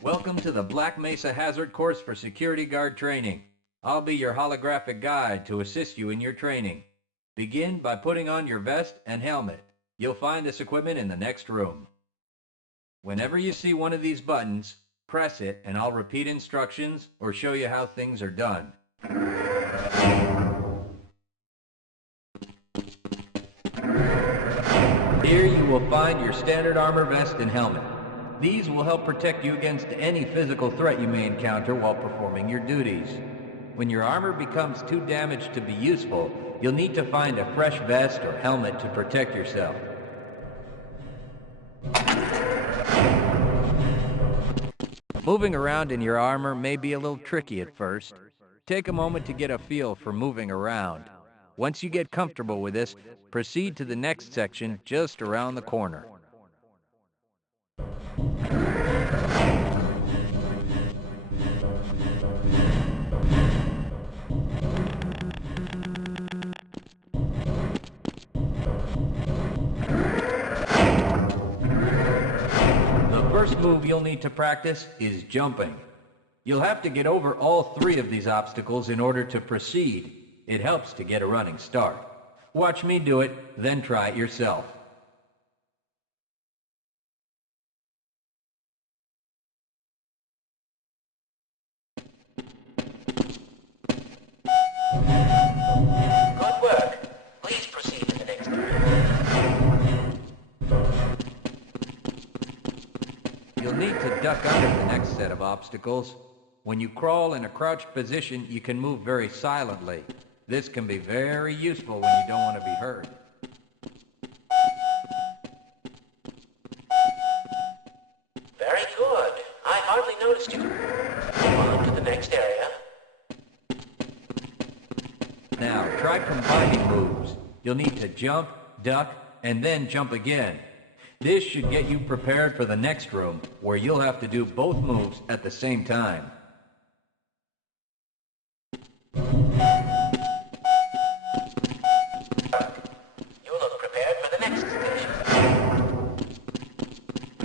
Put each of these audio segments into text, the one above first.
Welcome to the Black Mesa Hazard Course for Security Guard Training. I'll be your holographic guide to assist you in your training. Begin by putting on your vest and helmet. You'll find this equipment in the next room. Whenever you see one of these buttons, press it and I'll repeat instructions or show you how things are done. Here you will find your standard armor vest and helmet. These will help protect you against any physical threat you may encounter while performing your duties. When your armor becomes too damaged to be useful, you'll need to find a fresh vest or helmet to protect yourself. Moving around in your armor may be a little tricky at first. Take a moment to get a feel for moving around. Once you get comfortable with this, proceed to the next section just around the corner. The first move you'll need to practice is jumping. You'll have to get over all three of these obstacles in order to proceed. It helps to get a running start. Watch me do it, then try it yourself. Good work. Please proceed to the next area. You'll need to duck under the next set of obstacles. When you crawl in a crouched position, you can move very silently. This can be very useful when you don't want to be heard. Very good. I hardly noticed you. Move on to the next area. Now, try combining moves. You'll need to jump, duck, and then jump again. This should get you prepared for the next room, where you'll have to do both moves at the same time.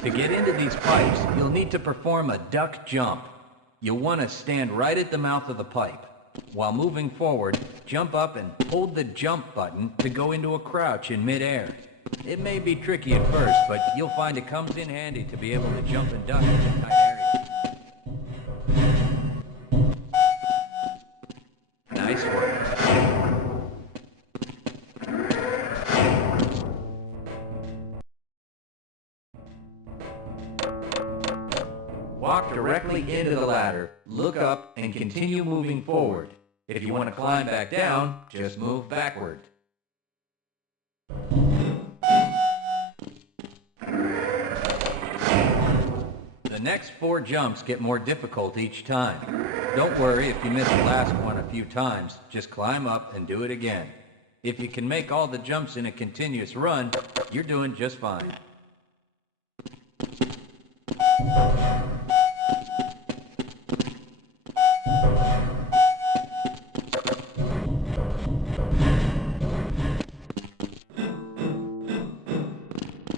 To get into these pipes, you'll need to perform a duck jump. You'll want to stand right at the mouth of the pipe. While moving forward, jump up and hold the jump button to go into a crouch in midair. It may be tricky at first, but you'll find it comes in handy to be able to jump and duck in tight areas. Nice work. Walk directly into the ladder, look up, and continue moving forward. If you want to climb back down, just move backward. The next 4 jumps get more difficult each time. Don't worry if you miss the last one a few times, just climb up and do it again. If you can make all the jumps in a continuous run, you're doing just fine.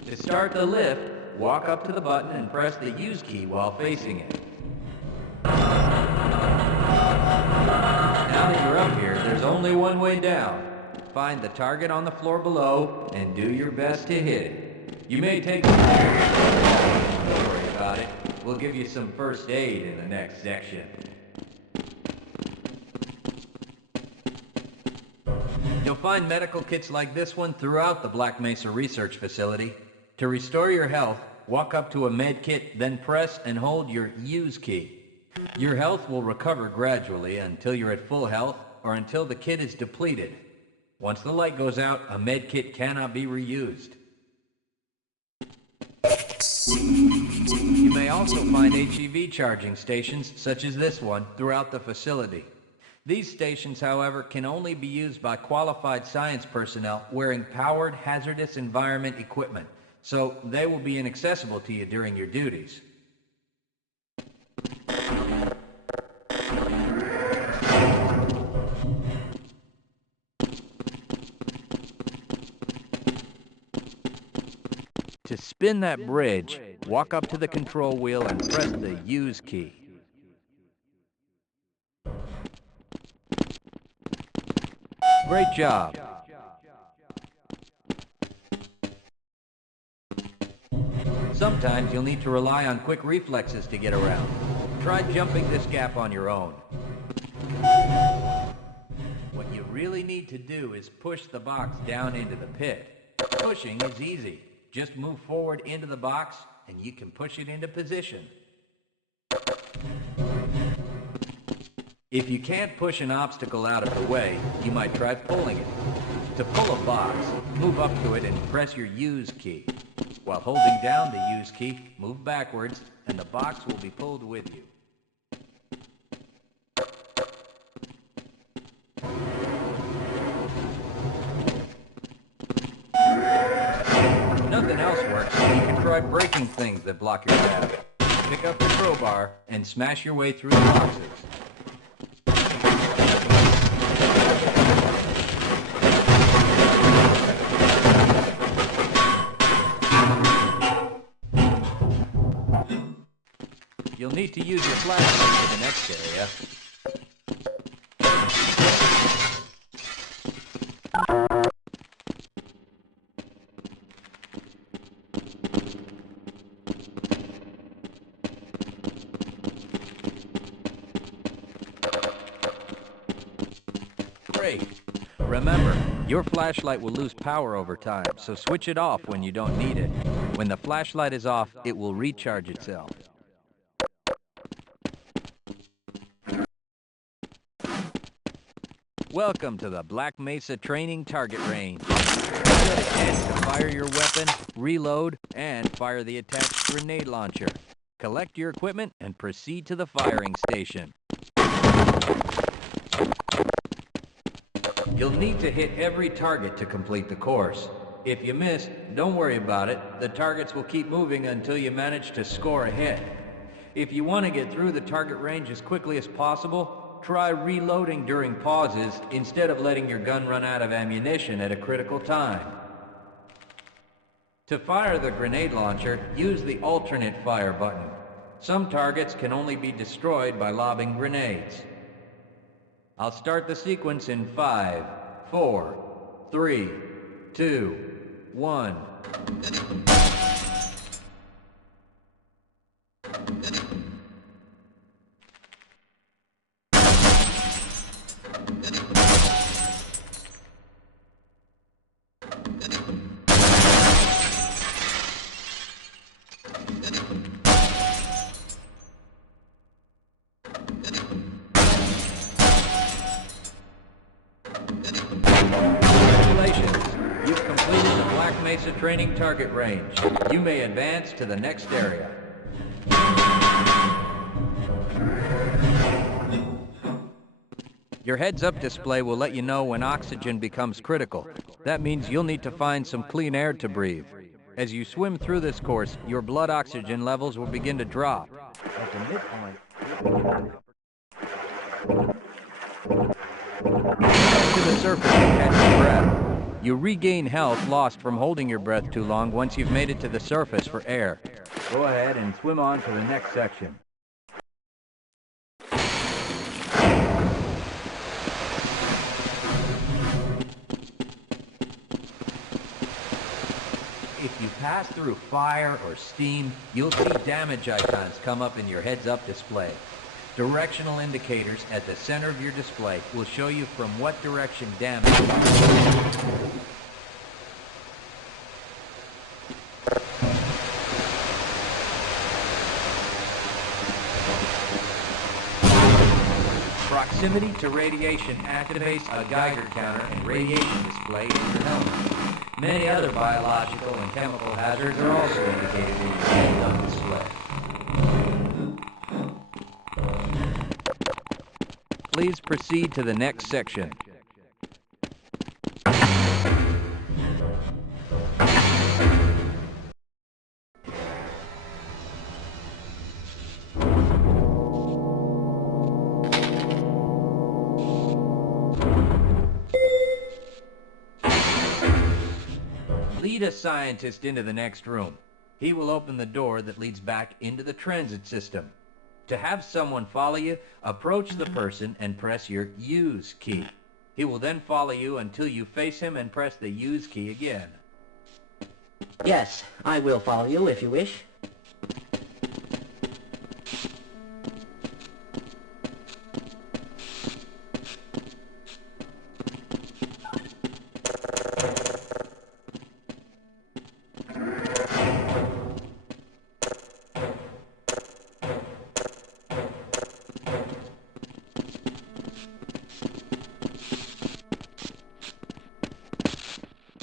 To start the lift, walk up to the button and press the use key while facing it. Now that you're up here, there's only one way down. Find the target on the floor below and do your best to hit it. You may take some time. Don't worry about it. We'll give you some first aid in the next section. You'll find medical kits like this one throughout the Black Mesa Research Facility. To restore your health, walk up to a med kit, then press and hold your use key. Your health will recover gradually until you're at full health or until the kit is depleted. Once the light goes out, a med kit cannot be reused. You may also find HEV charging stations, such as this one, throughout the facility. These stations, however, can only be used by qualified science personnel wearing powered hazardous environment equipment, so they will be inaccessible to you during your duties. To spin that bridge, walk up to the control wheel and press the use key. Great job. Sometimes you'll need to rely on quick reflexes to get around. Try jumping this gap on your own. What you really need to do is push the box down into the pit. Pushing is easy. Just move forward into the box and you can push it into position. If you can't push an obstacle out of the way, you might try pulling it. To pull a box, move up to it and press your use key. While holding down the use key, move backwards and the box will be pulled with you. Nothing else works, so you can try breaking things that block your path. Pick up the crowbar and smash your way through the boxes. You'll need to use your flashlight for the next area. Great. Remember, your flashlight will lose power over time, so switch it off when you don't need it. When the flashlight is off, it will recharge itself. Welcome to the Black Mesa Training Target Range. Get a chance to fire your weapon, reload, and fire the attached grenade launcher. Collect your equipment and proceed to the firing station. You'll need to hit every target to complete the course. If you miss, don't worry about it. The targets will keep moving until you manage to score a hit. If you want to get through the target range as quickly as possible, try reloading during pauses instead of letting your gun run out of ammunition at a critical time. To fire the grenade launcher, use the alternate fire button. Some targets can only be destroyed by lobbing grenades. I'll start the sequence in 5, 4, 3, 2, 1. Training target range. You may advance to the next area. Your heads-up display will let you know when oxygen becomes critical. That means you'll need to find some clean air to breathe. As you swim through this course, your blood oxygen levels will begin to drop. At the midpoint, to the surface and catch your breath. You regain health lost from holding your breath too long once you've made it to the surface for air. Go ahead and swim on to the next section. If you pass through fire or steam, you'll see damage icons come up in your heads-up display. Directional indicators at the center of your display will show you from what direction damage is. Proximity to radiation activates a Geiger counter and radiation display in your helmet. Many other biological and chemical hazards are also indicated in your heads-up display. Please proceed to the next section. Lead a scientist into the next room. He will open the door that leads back into the transit system. To have someone follow you, approach the person and press your use key. He will then follow you until you face him and press the use key again. Yes, I will follow you if you wish.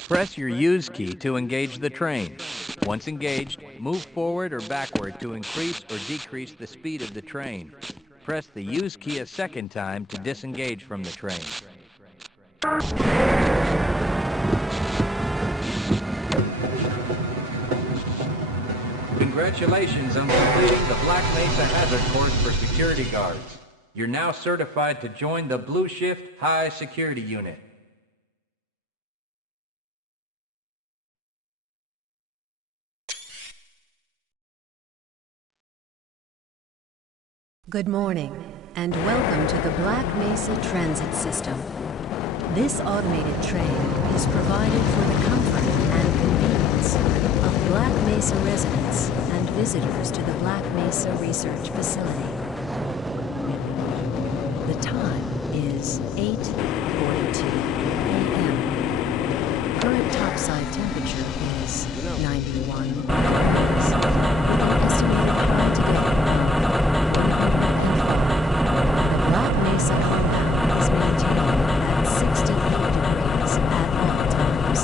Press your use key to engage the train. Once engaged, move forward or backward to increase or decrease the speed of the train. Press the use key a second time to disengage from the train. Congratulations on completing the Black Mesa Hazard Course for security guards. You're now certified to join the Blue Shift High Security Unit. Good morning, and welcome to the Black Mesa Transit System. This automated train is provided for the comfort and convenience of Black Mesa residents and visitors to the Black Mesa Research Facility. The time is 8:42 a.m. Current topside temperature is 91 degrees, with an estimated high today. The Black Mesa compound is maintained at 68 degrees at all times.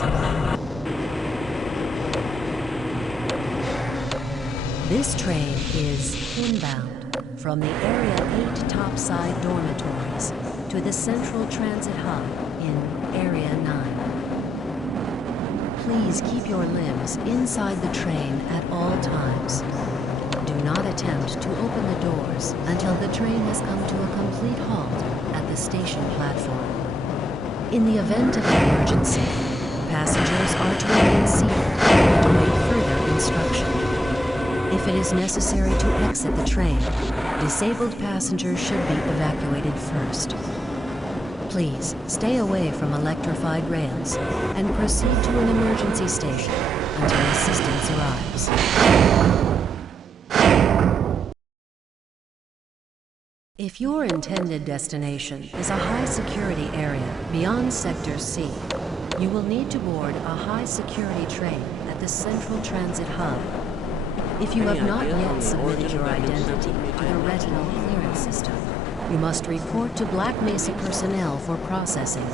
This train is inbound from the Area 8 topside dormitories to the Central Transit Hub in Area 9. Please keep your limbs inside the train at all times. Do not attempt to open the doors until the train has come to a complete halt at the station platform. In the event of an emergency, passengers are to remain seated and await further instruction. If it is necessary to exit the train, disabled passengers should be evacuated first. Please stay away from electrified rails and proceed to an emergency station until assistance arrives. If your intended destination is a high-security area beyond Sector C, you will need to board a high-security train at the Central Transit Hub. If you have not yet submitted your identity to the retinal clearance system, you must report to Black Mesa personnel for processing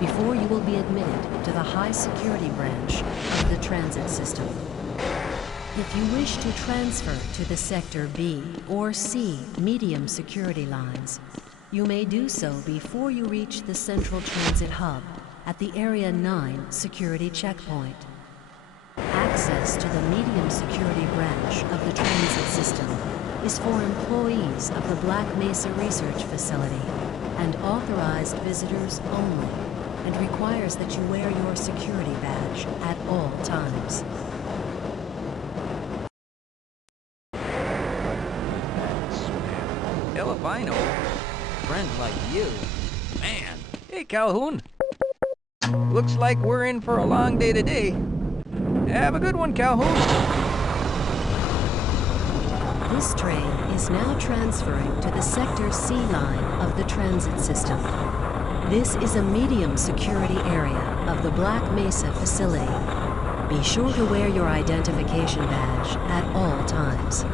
before you will be admitted to the high-security branch of the transit system. If you wish to transfer to the Sector B or C medium security lines, you may do so before you reach the Central Transit Hub at the Area 9 security checkpoint. Access to the medium security branch of the transit system is for employees of the Black Mesa Research Facility and authorized visitors only, and requires that you wear your security badge at all times. Hell if I know. Friends like you. Man. Hey, Calhoun. Looks like we're in for a long day today. Have a good one, Calhoun. This train is now transferring to the Sector C line of the transit system. This is a medium security area of the Black Mesa facility. Be sure to wear your identification badge at all times.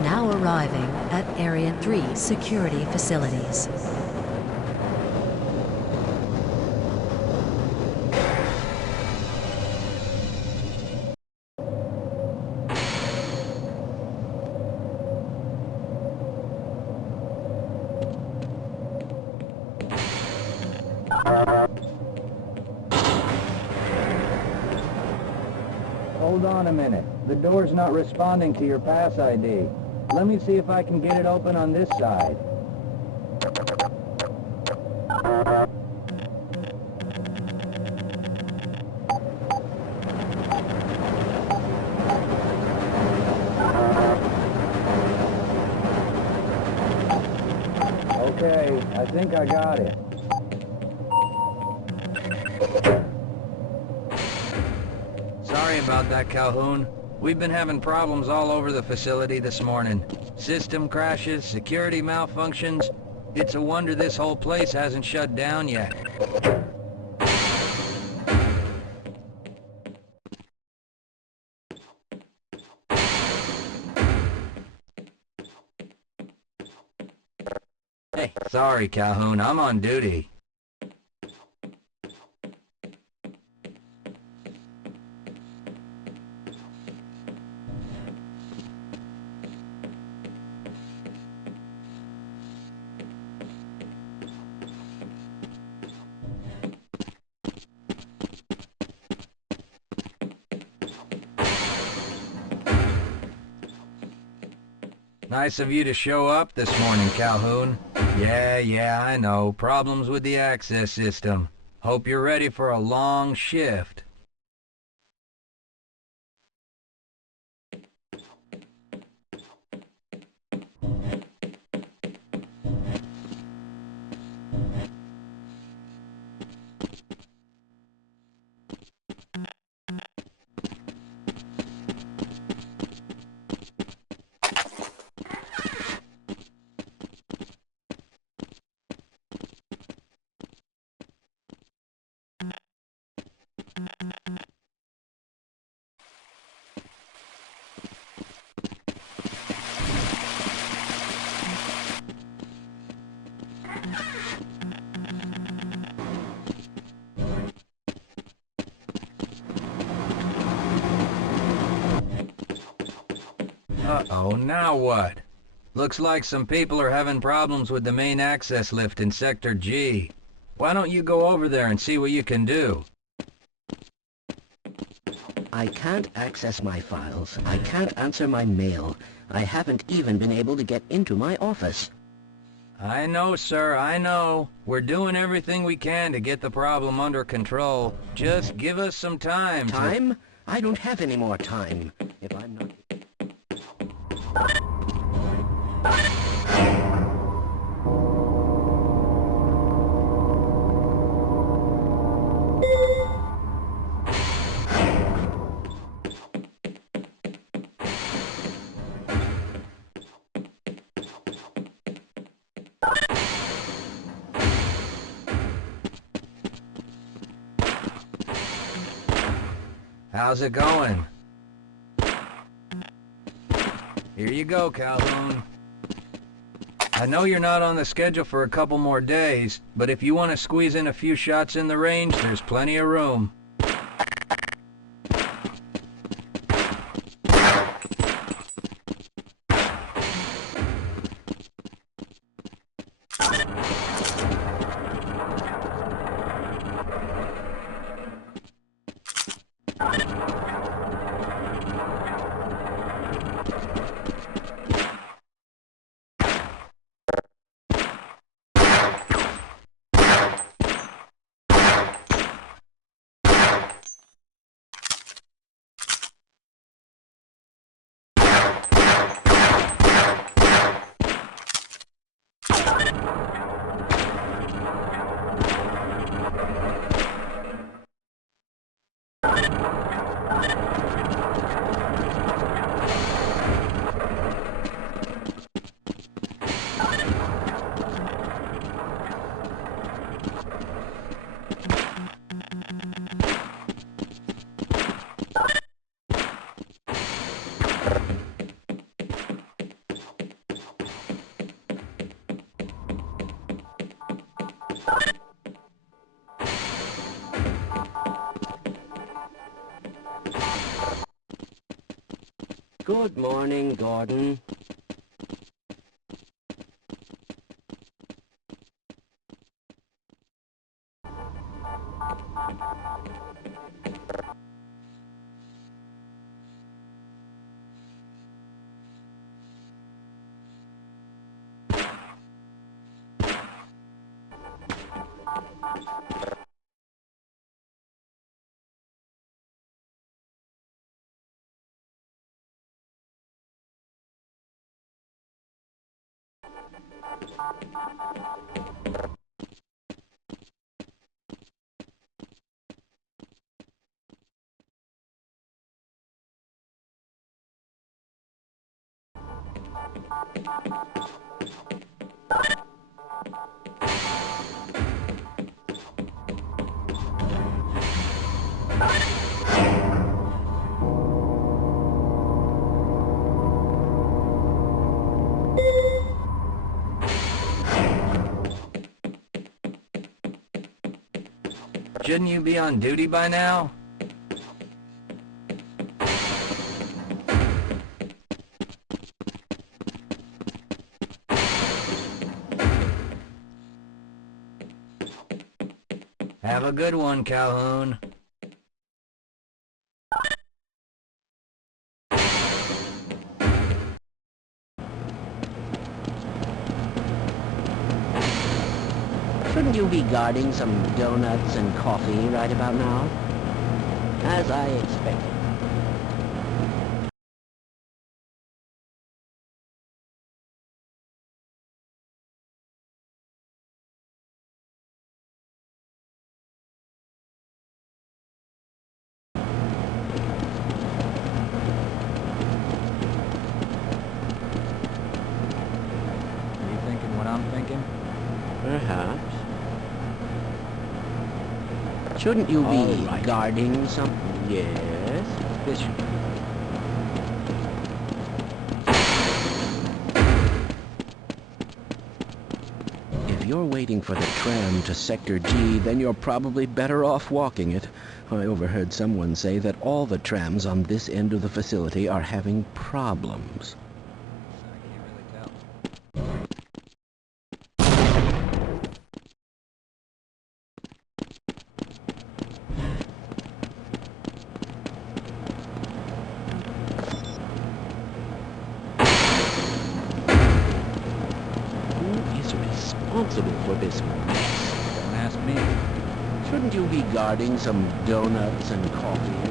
Now arriving at Area 3 security facilities. Hold on a minute. The door's not responding to your pass ID. Let me see if I can get it open on this side. Okay, I think I got it. Sorry about that, Calhoun. We've been having problems all over the facility this morning. System crashes, security malfunctions. It's a wonder this whole place hasn't shut down yet. Hey, sorry, Calhoun. I'm on duty. Nice of you to show up this morning, Calhoun. Yeah, I know. Problems with the access system. Hope you're ready for a long shift. Uh-oh, now what? Looks like some people are having problems with the main access lift in Sector G. Why don't you go over there and see what you can do? I can't access my files. I can't answer my mail. I haven't even been able to get into my office. I know, sir, I know. We're doing everything we can to get the problem under control. Just give us some time. Time? I don't have any more time. If I'm not... How's it going? Here you go, Calhoun. I know you're not on the schedule for a couple more days, but if you want to squeeze in a few shots in the range, there's plenty of room. Good morning, Gordon. Shouldn't you be on duty by now? Have a good one, Calhoun. Shouldn't you be guarding some donuts and coffee right about now? As I expected. Are you thinking what I'm thinking? Perhaps. Shouldn't you be guarding some... Yes? Bishop. If you're waiting for the tram to Sector G, then you're probably better off walking it. I overheard someone say that all the trams on this end of the facility are having problems. I can't really tell. Who is responsible for this mess? Don't ask me. Shouldn't you be guarding some donuts and coffee?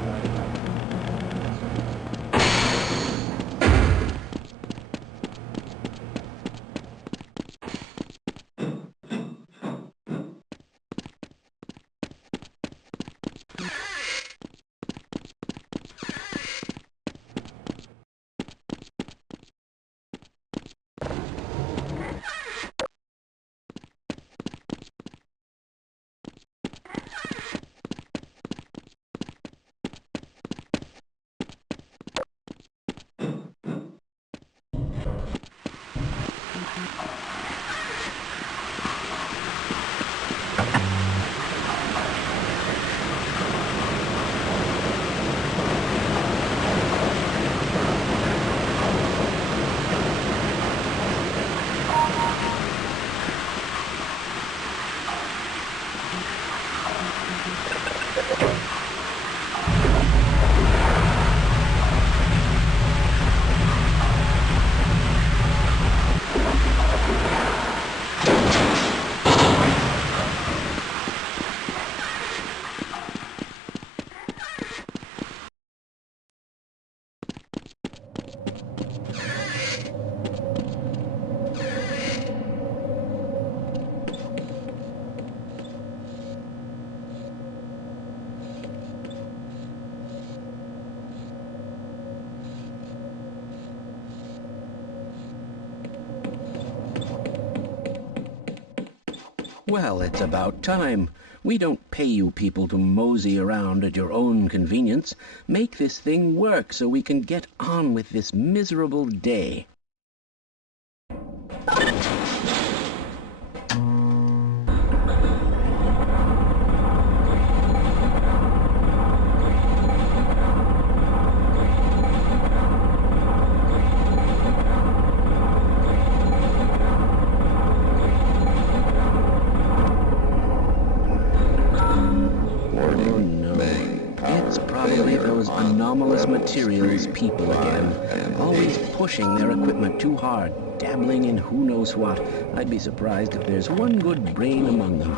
Well, it's about time. We don't pay you people to mosey around at your own convenience. Make this thing work so we can get on with this miserable day. Anomalous materials people again, always pushing their equipment too hard, dabbling in who knows what. I'd be surprised if there's one good brain among them.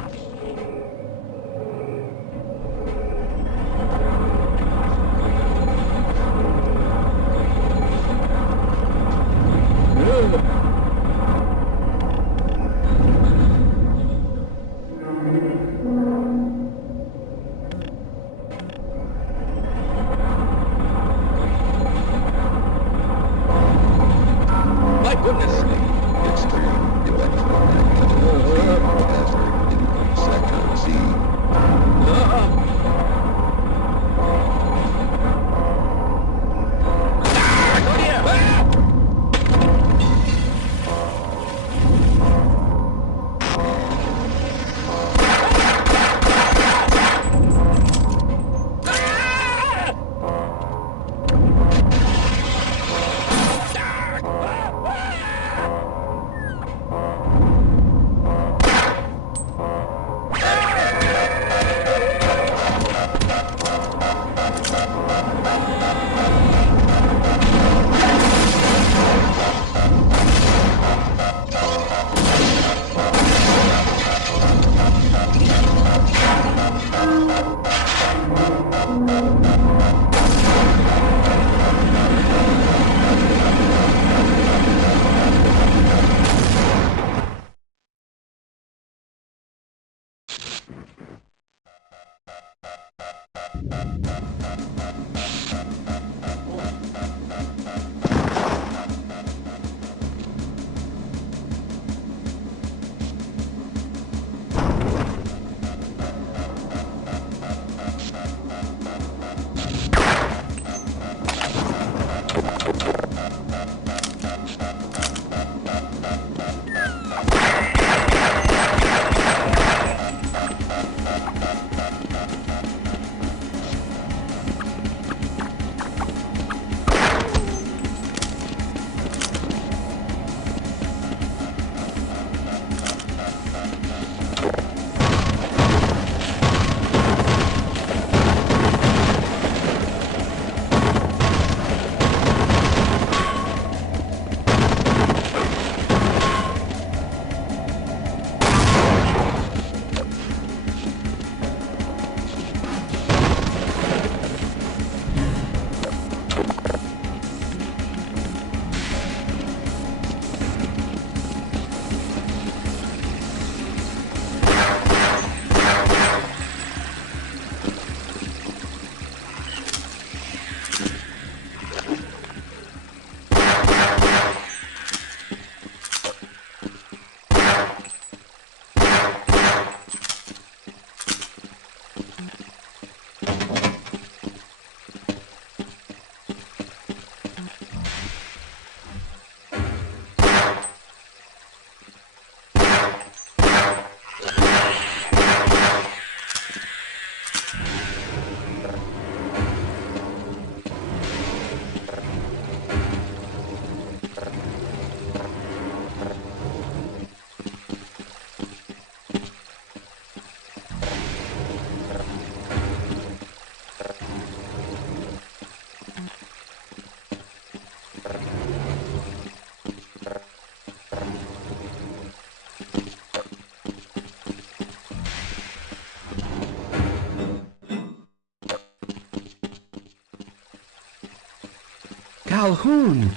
Calhoun!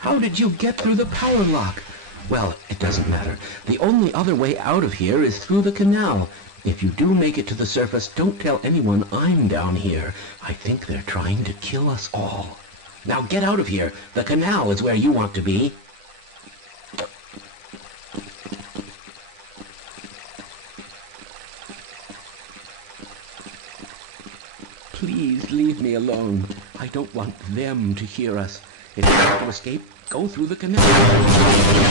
How did you get through the power lock? Well, it doesn't matter. The only other way out of here is through the canal. If you do make it to the surface, don't tell anyone I'm down here. I think they're trying to kill us all. Now get out of here. The canal is where you want to be. Please leave me alone. I don't want them to hear us. If you want to escape, go through the canal.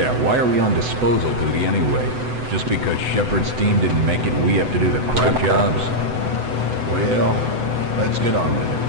Yeah, why are we on disposal duty anyway? Just because Shepard's team didn't make it, we have to do the crap jobs? Well, let's get on with it.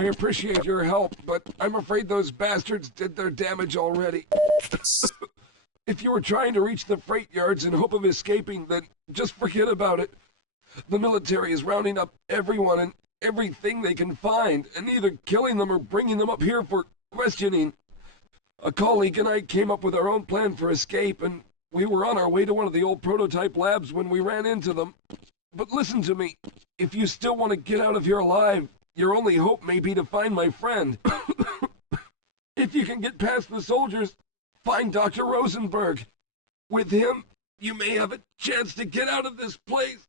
I appreciate your help, but I'm afraid those bastards did their damage already. If you were trying to reach the freight yards in hope of escaping, then just forget about it. The military is rounding up everyone and everything they can find, and either killing them or bringing them up here for questioning. A colleague and I came up with our own plan for escape, and we were on our way to one of the old prototype labs when we ran into them. But listen to me. If you still want to get out of here alive, your only hope may be to find my friend. If you can get past the soldiers, find Dr. Rosenberg. With him, you may have a chance to get out of this place.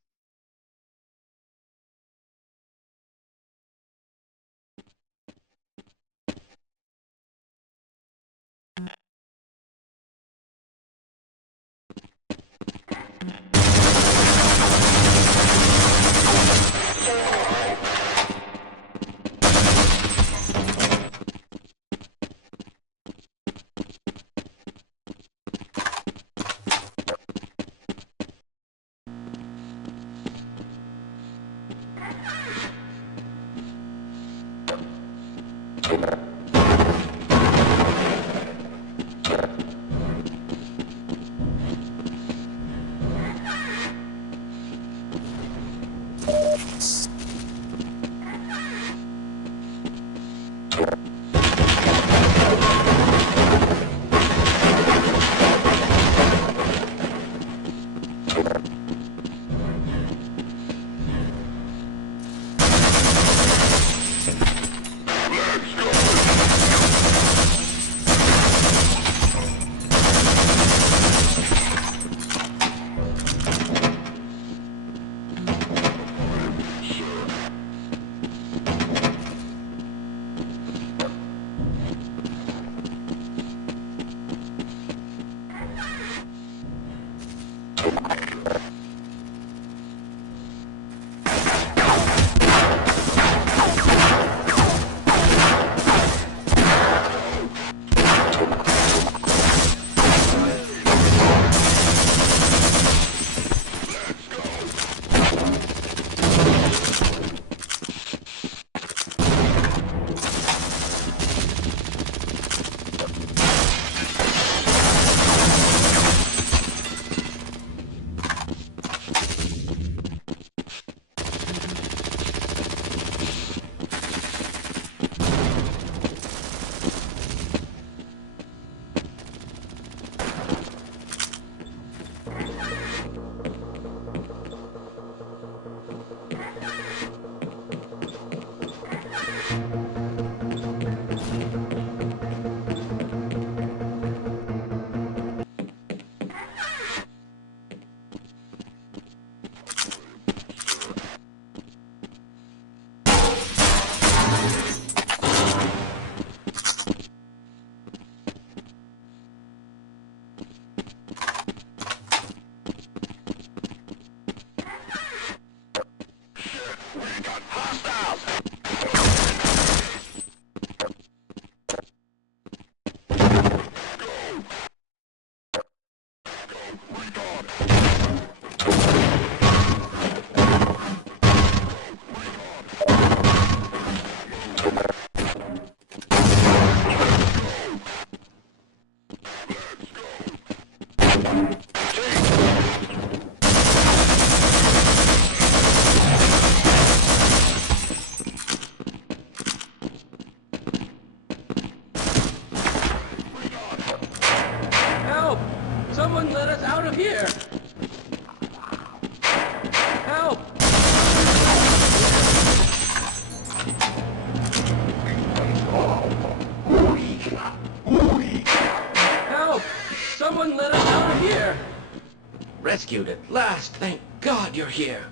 rescued at last. Thank God you're here.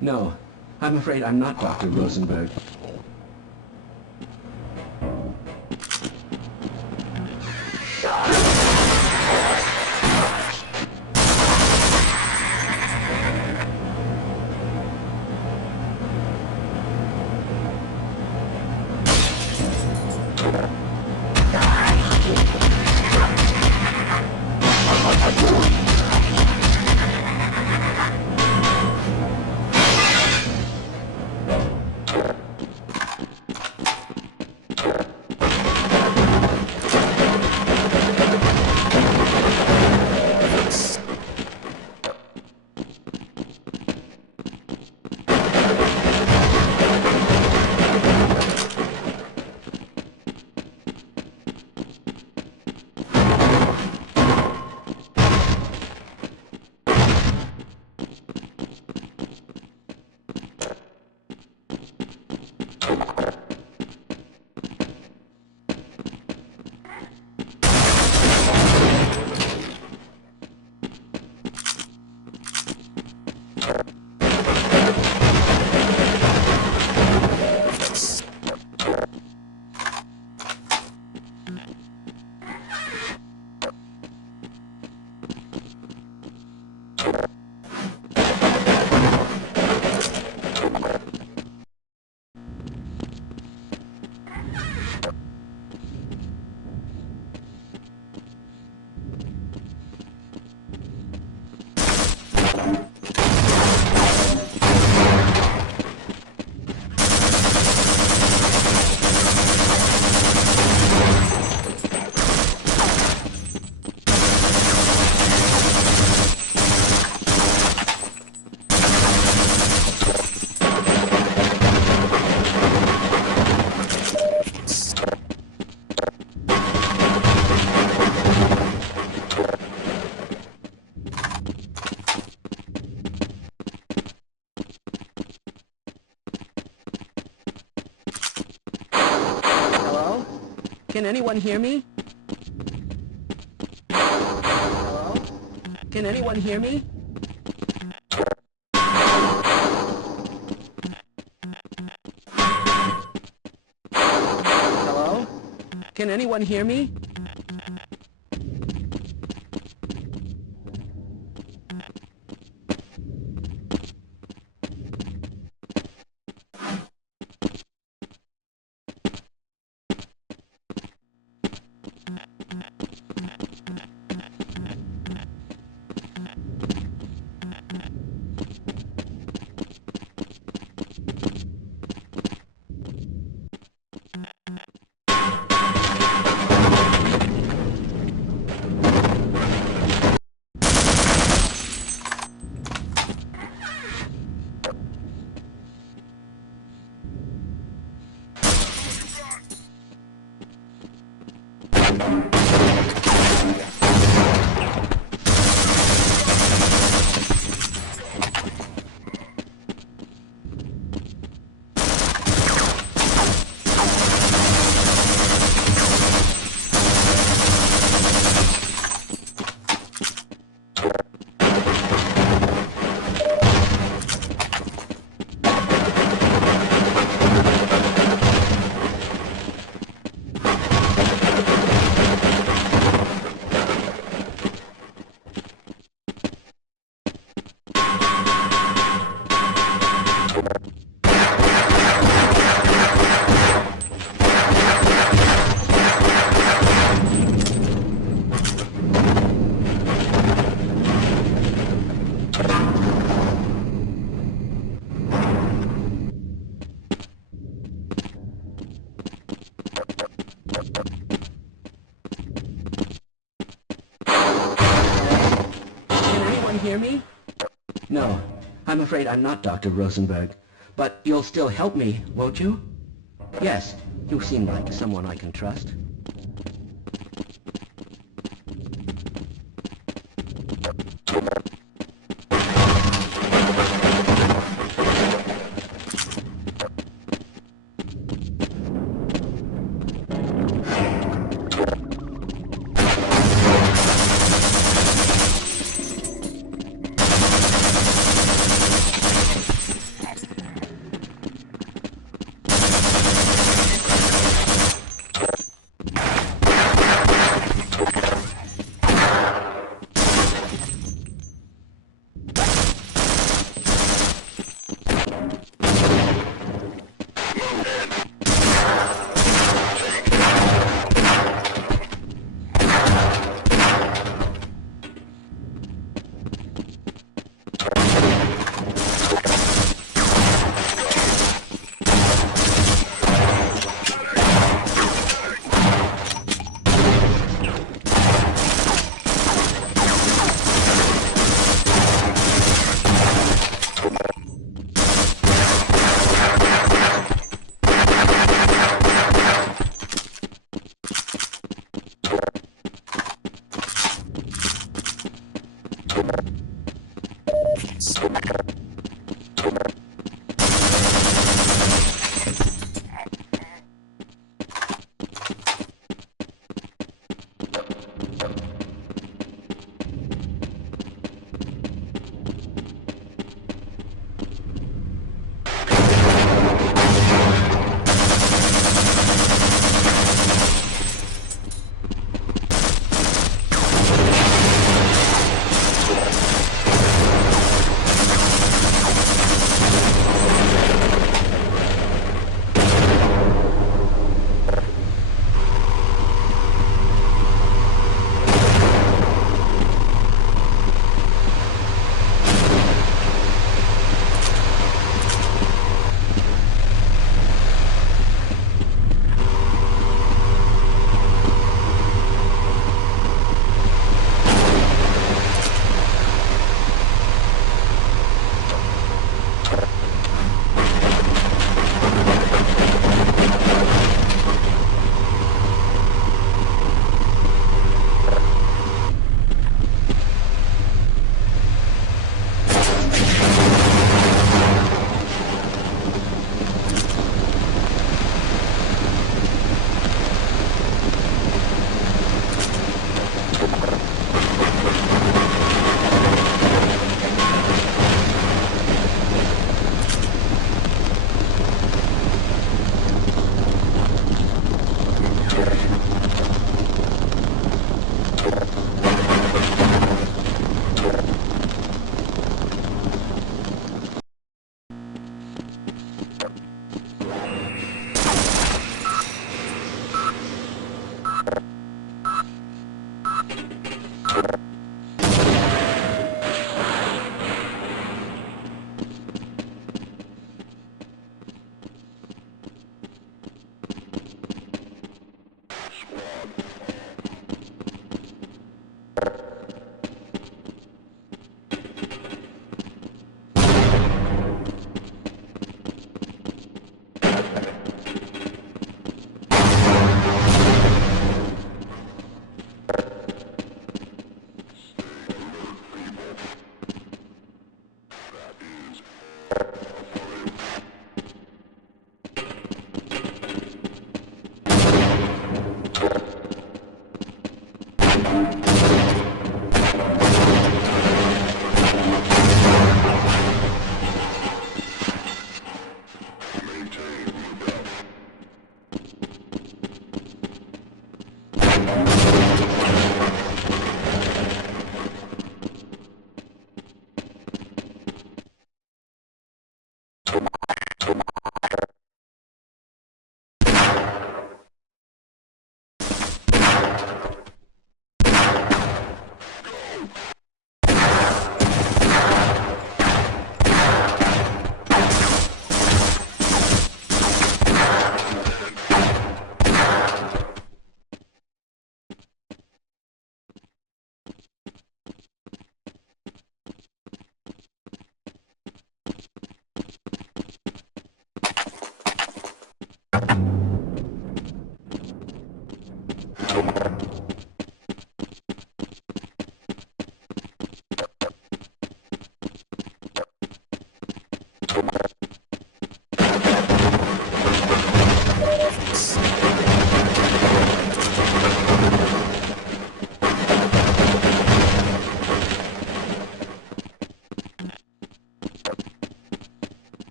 No, I'm afraid I'm not Dr. Rosenberg. Can anyone hear me? Hello? Can anyone hear me? Hello? Can anyone hear me? Hear me? No, I'm afraid I'm not Dr. Rosenberg. But you'll still help me, won't you? Yes, you seem like someone I can trust.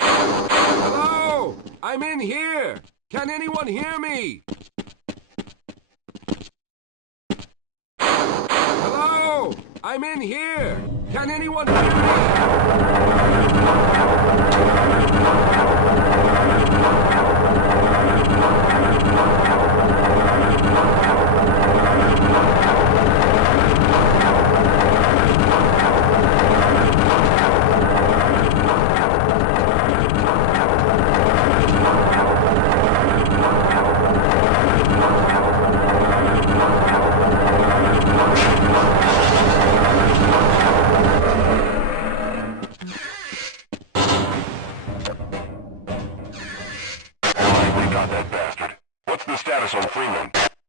Hello! I'm in here! Can anyone hear me? Hello! I'm in here! Can anyone hear me?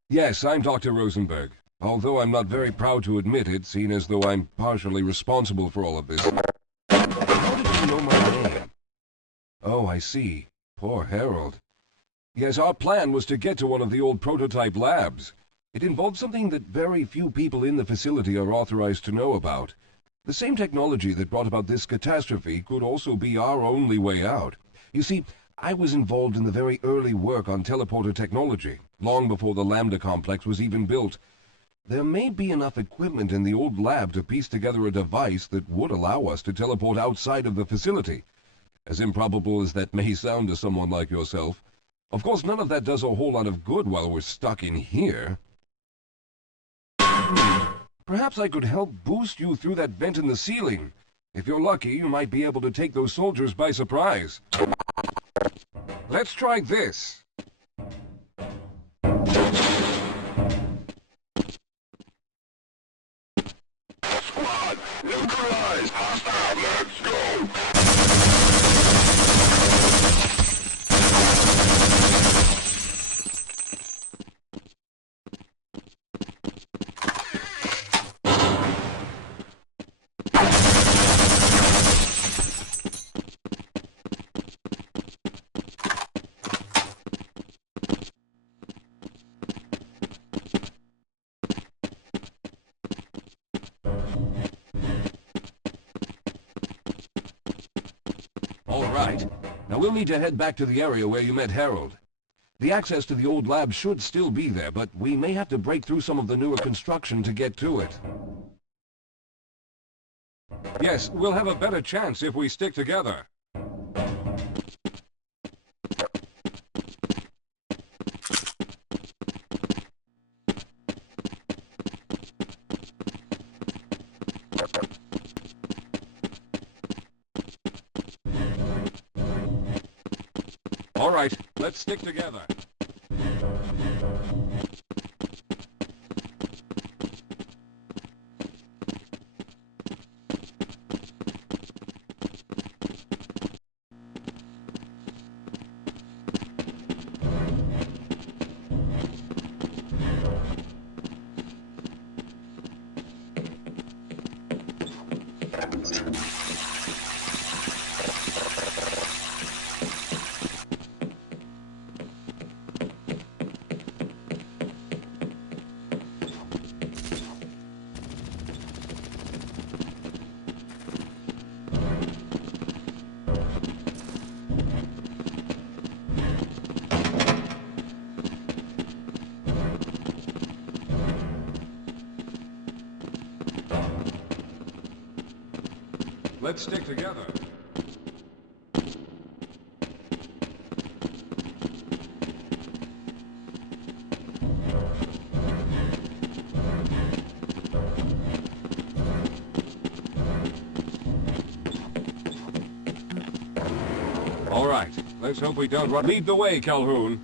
Yes, I'm Dr. Rosenberg. Although I'm not very proud to admit it, seeing as though I'm partially responsible for all of this. How did you know my name? Oh, I see. Poor Harold. Yes, our plan was to get to one of the old prototype labs. It involved something that very few people in the facility are authorized to know about. The same technology that brought about this catastrophe could also be our only way out. You see, I was involved in the very early work on teleporter technology, long before the Lambda complex was even built. There may be enough equipment in the old lab to piece together a device that would allow us to teleport outside of the facility. As improbable as that may sound to someone like yourself. Of course, none of that does a whole lot of good while we're stuck in here. Perhaps I could help boost you through that vent in the ceiling. If you're lucky, you might be able to take those soldiers by surprise. Let's try this. Squad, neutralize, hostile, let's go! All right. Now we'll need to head back to the area where you met Harold. The access to the old lab should still be there, but we may have to break through some of the newer construction to get to it. Yes, we'll have a better chance if we stick together. All right, let's stick together. Let's stick together. All right, let's hope we don't run. Lead the way, Calhoun.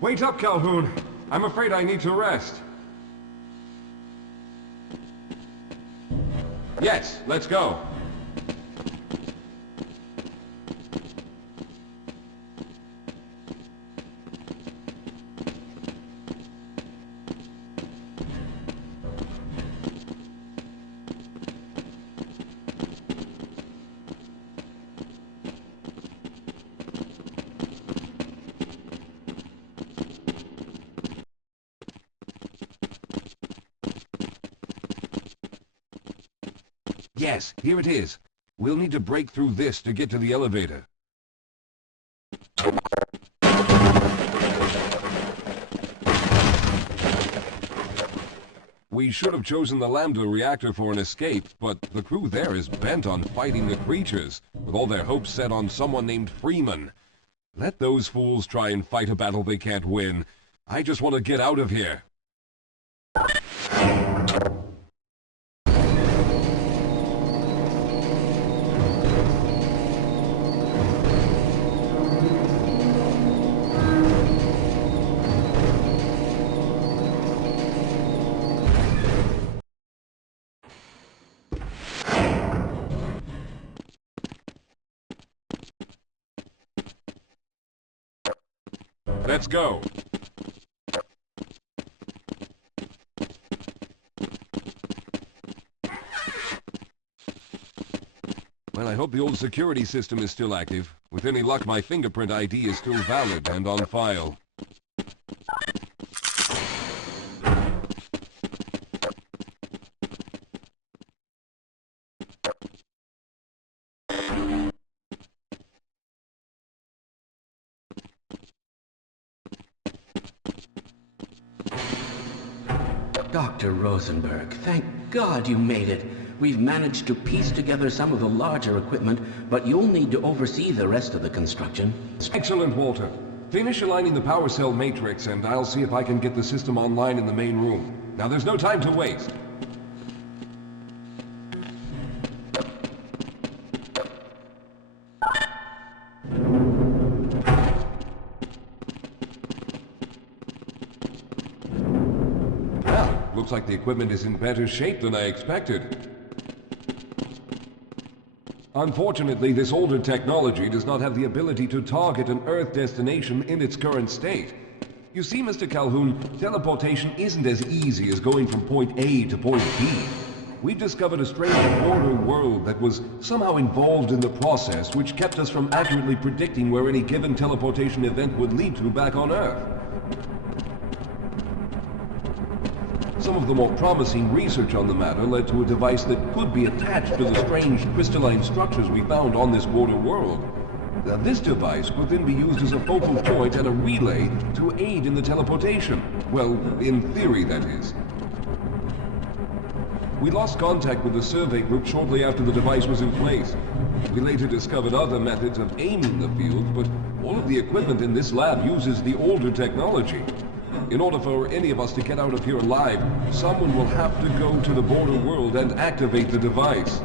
Wait up, Calhoun. I'm afraid I need to rest. Yes, let's go. Yes, here it is. We'll need to break through this to get to the elevator. We should have chosen the Lambda reactor for an escape, but the crew there is bent on fighting the creatures, with all their hopes set on someone named Freeman. Let those fools try and fight a battle they can't win. I just want to get out of here. Let's go. Well, I hope the old security system is still active. With any luck, my fingerprint ID is still valid and on file. Dr. Rosenberg, thank God you made it. We've managed to piece together some of the larger equipment, but you'll need to oversee the rest of the construction. Excellent, Walter. Finish aligning the power cell matrix, and I'll see if I can get the system online in the main room. Now, there's no time to waste. Looks like the equipment is in better shape than I expected. Unfortunately, this older technology does not have the ability to target an Earth destination in its current state. You see, Mr. Calhoun, teleportation isn't as easy as going from point A to point B. We've discovered a strange border world that was somehow involved in the process, which kept us from accurately predicting where any given teleportation event would lead to back on Earth. Some of the more promising research on the matter led to a device that could be attached to the strange crystalline structures we found on this border world. Now, this device could then be used as a focal point and a relay to aid in the teleportation. Well, in theory, that is. We lost contact with the survey group shortly after the device was in place. We later discovered other methods of aiming the field, but all of the equipment in this lab uses the older technology. In order for any of us to get out of here alive, someone will have to go to the border world and activate the device.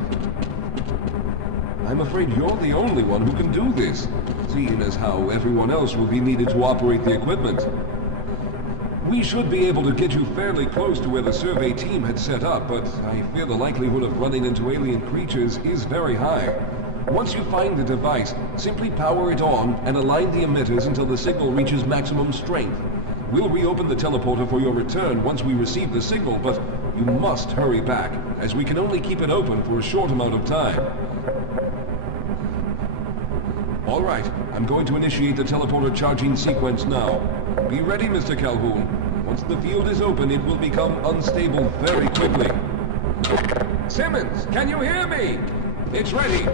I'm afraid you're the only one who can do this, seeing as how everyone else will be needed to operate the equipment. We should be able to get you fairly close to where the survey team had set up, but I fear the likelihood of running into alien creatures is very high. Once you find the device, simply power it on and align the emitters until the signal reaches maximum strength. We'll reopen the teleporter for your return once we receive the signal, but you must hurry back, as we can only keep it open for a short amount of time. All right, I'm going to initiate the teleporter charging sequence now. Be ready, Mr. Calhoun. Once the field is open, it will become unstable very quickly. Simmons, can you hear me? It's ready.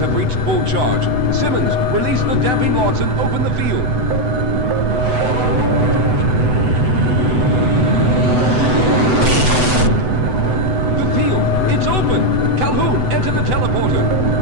Have reached full charge. Simmons, release the damping rods and open the field. The field, it's open! Calhoun, enter the teleporter.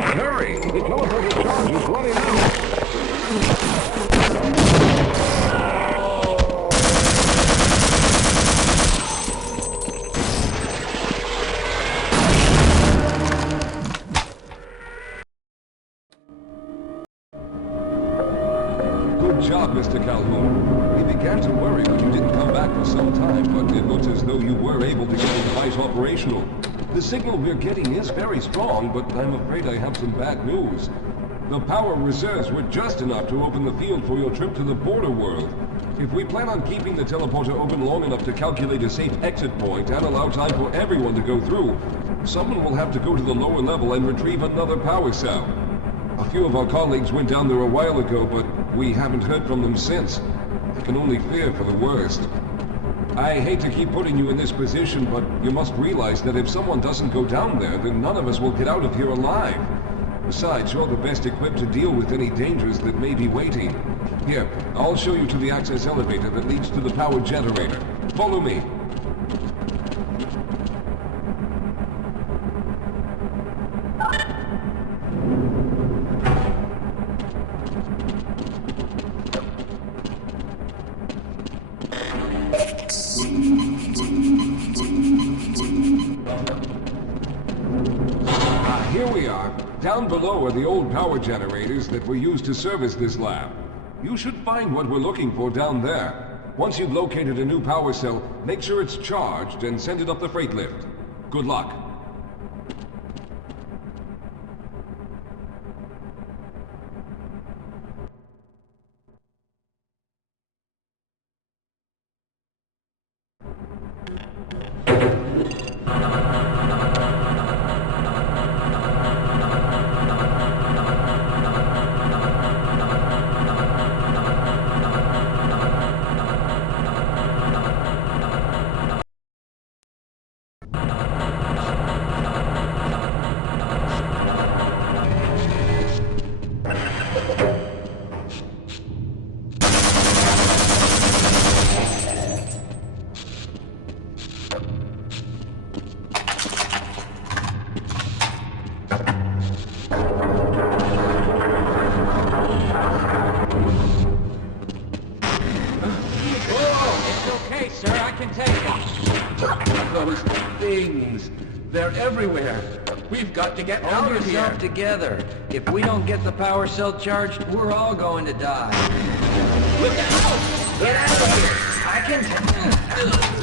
Hurry! The teleporter charge is running out! Good job, Mr. Calhoun. We began to worry when you didn't come back for some time, but it looks as though you were able to get the device operational. The signal we're getting is very strong, but I'm afraid I have some bad news. The power reserves were just enough to open the field for your trip to the border world. If we plan on keeping the teleporter open long enough to calculate a safe exit point and allow time for everyone to go through, someone will have to go to the lower level and retrieve another power cell. A few of our colleagues went down there a while ago, but we haven't heard from them since. I can only fear for the worst. I hate to keep putting you in this position, but you must realize that if someone doesn't go down there, then none of us will get out of here alive. Besides, you're the best equipped to deal with any dangers that may be waiting. Here, I'll show you to the access elevator that leads to the power generator. Follow me. Here we are. Down below are the old power generators that were used to service this lab. You should find what we're looking for down there. Once you've located a new power cell, make sure it's charged and send it up the freight lift. Good luck. Those things. They're everywhere. We've got to get out Hold of yourself here. together. If we don't get the power cell charged, we're all going to die. Look out! Get out of here! I can...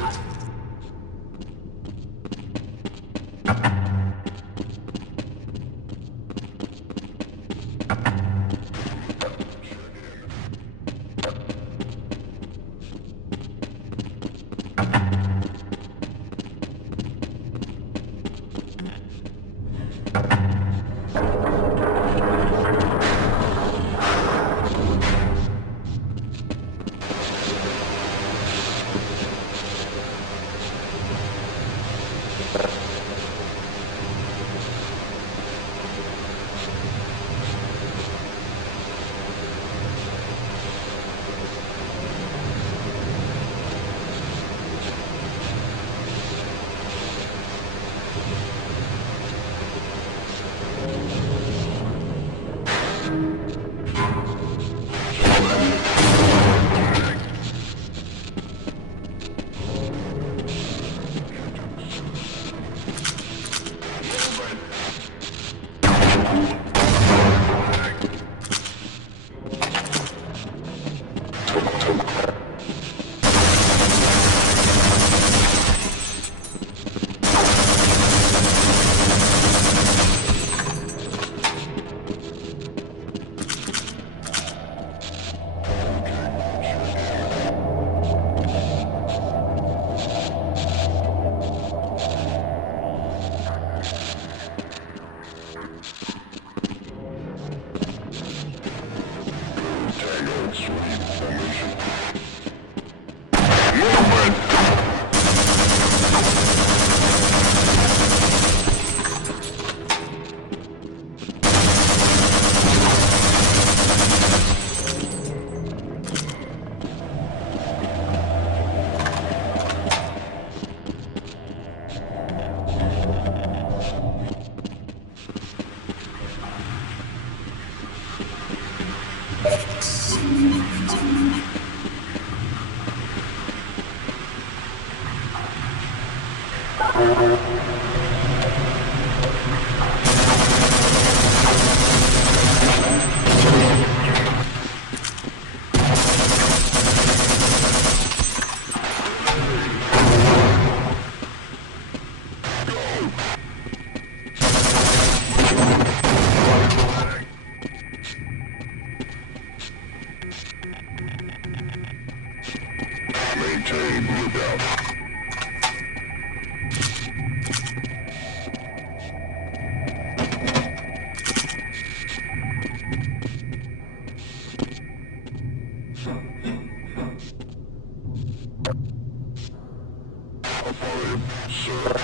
Maintain lookout. Affirmative, sir.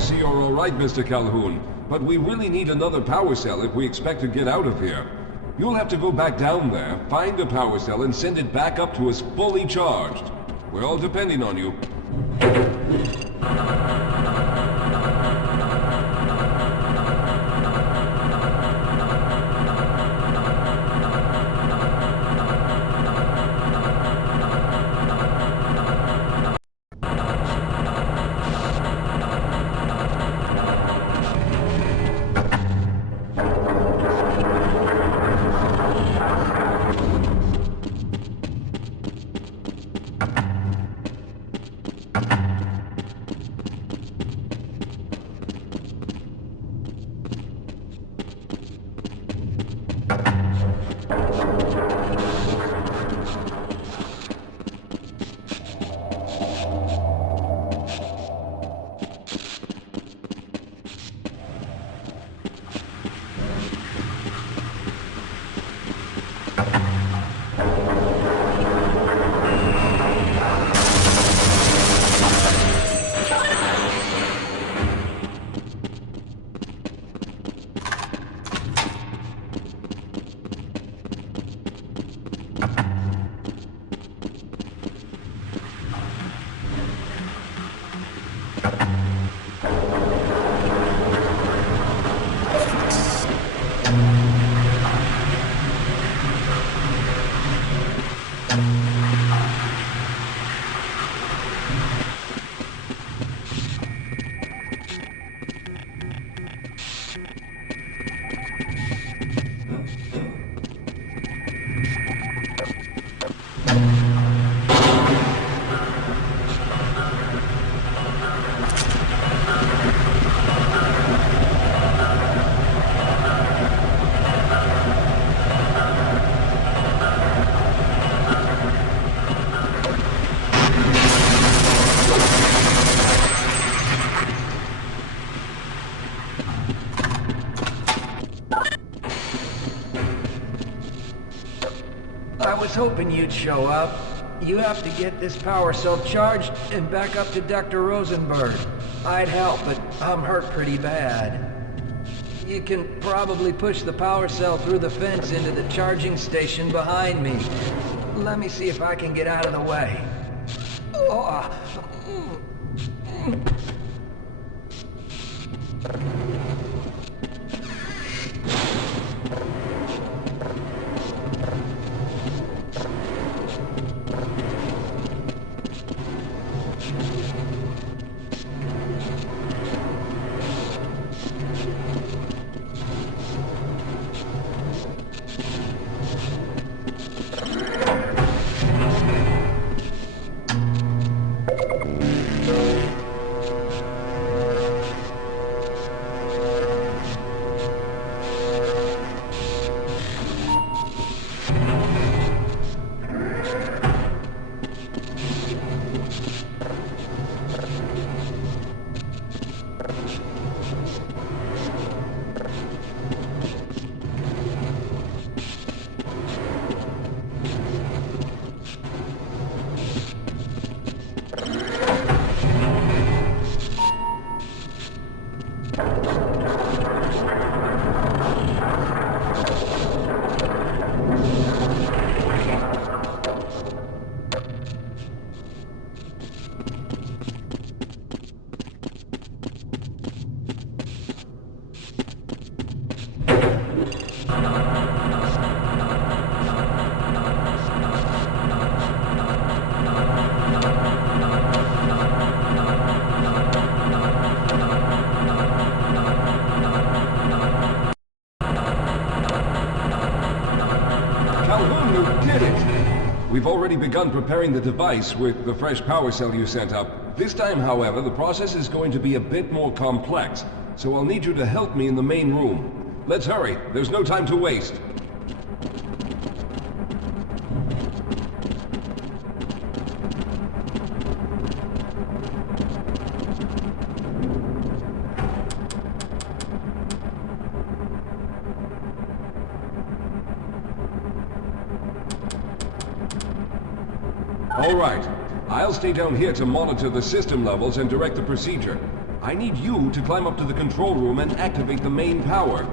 To see you're all right, Mr. Calhoun, but we really need another power cell if we expect to get out of here. You'll have to go back down there, find a power cell, and send it back up to us fully charged. We're all depending on you. I was hoping you'd show up. You have to get this power cell charged and back up to Dr. Rosenberg. I'd help, but I'm hurt pretty bad. You can probably push the power cell through the fence into the charging station behind me. Let me see if I can get out of the way. Oh. We've already begun preparing the device with the fresh power cell you sent up. This time, however, the process is going to be a bit more complex, so I'll need you to help me in the main room. Let's hurry. There's no time to waste. All right. I'll stay down here to monitor the system levels and direct the procedure. I need you to climb up to the control room and activate the main power.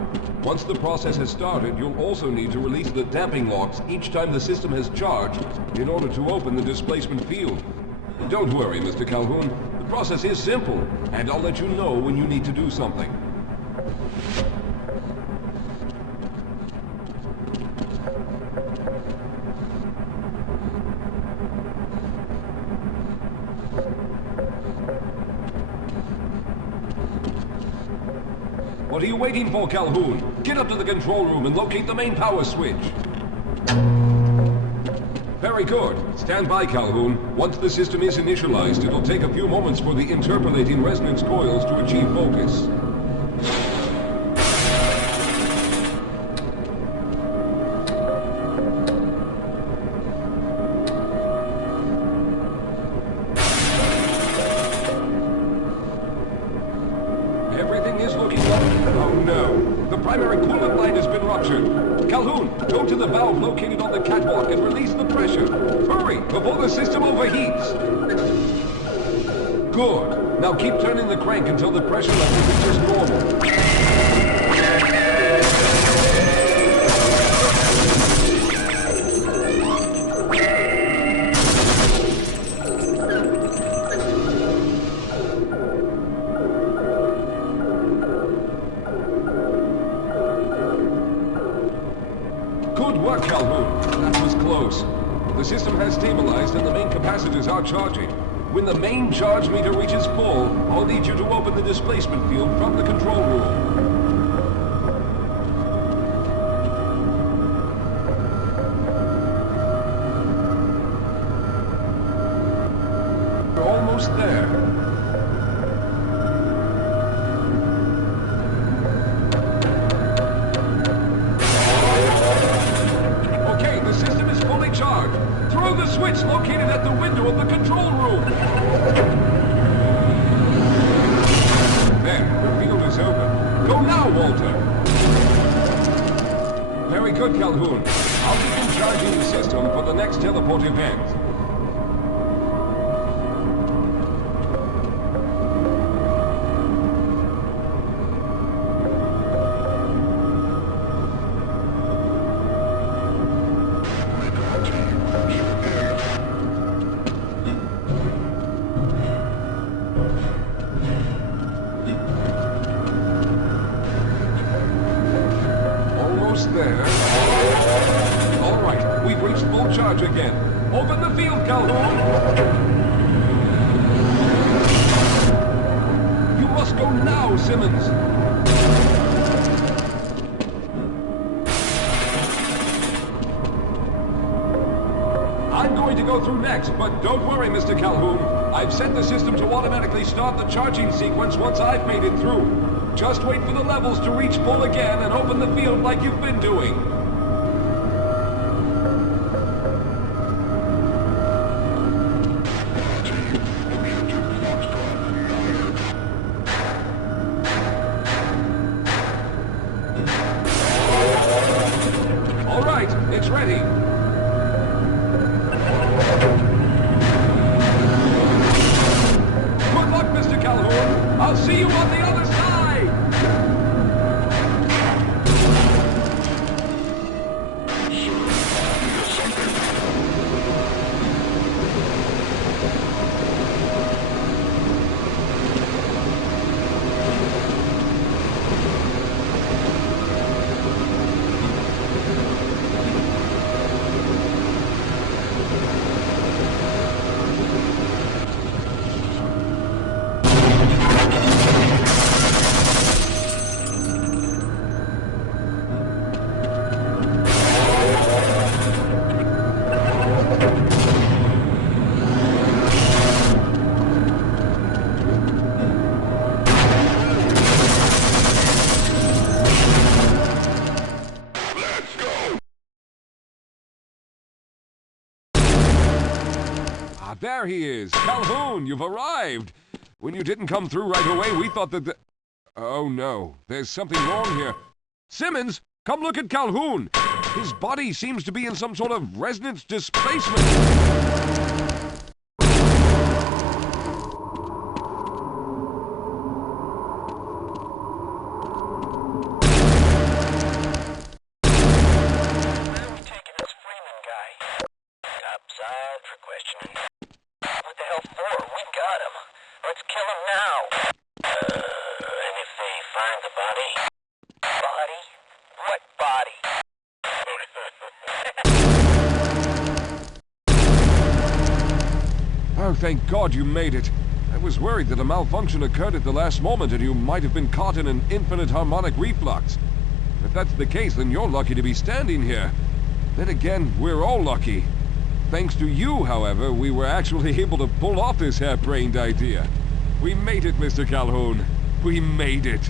Once the process has started, you'll also need to release the damping locks each time the system has charged in order to open the displacement field. Don't worry, Mr. Calhoun. The process is simple, and I'll let you know when you need to do something. What are you waiting for, Calhoun? Get up to the control room and locate the main power switch. Very good. Stand by, Calhoun. Once the system is initialized, it'll take a few moments for the interpolating resonance coils to achieve focus. Everything is looking up. Oh no. The primary coolant line has been ruptured. Calhoun, go to the valve located on the catwalk and release the pressure. Hurry, before the system overheats. Good. Now keep turning the crank until the pressure level reaches normal. system has stabilized and the main capacitors are charging. When the main charge meter reaches full, I'll need you to open the displacement field from the control room. We're almost there. Okay, the system is fully charged. Throw the switch located at the window of the control room. There, the field is open. Go now, Walter. Very good, Calhoun. I'll begin charging the system for the next teleport event. There. All right, we've reached full charge again. Open the field, Calhoun! You must go now, Simmons! I'm going to go through next, but don't worry, Mr. Calhoun. I've set the system to automatically start the charging sequence once I've made it through. Just wait for the levels to reach full again and open the field like you've been doing. All right, it's ready. Good luck, Mr. Calhoun. I'll see you on the other side. There he is. Calhoun, you've arrived. When you didn't come through right away, we thought that Oh no, there's something wrong here. Simmons, come look at Calhoun. His body seems to be in some sort of resonance displacement. Oh, thank God you made it. I was worried that a malfunction occurred at the last moment and you might have been caught in an infinite harmonic reflux. If that's the case, then you're lucky to be standing here. Then again, we're all lucky. Thanks to you, however, we were actually able to pull off this harebrained idea. We made it, Mr. Calhoun. We made it.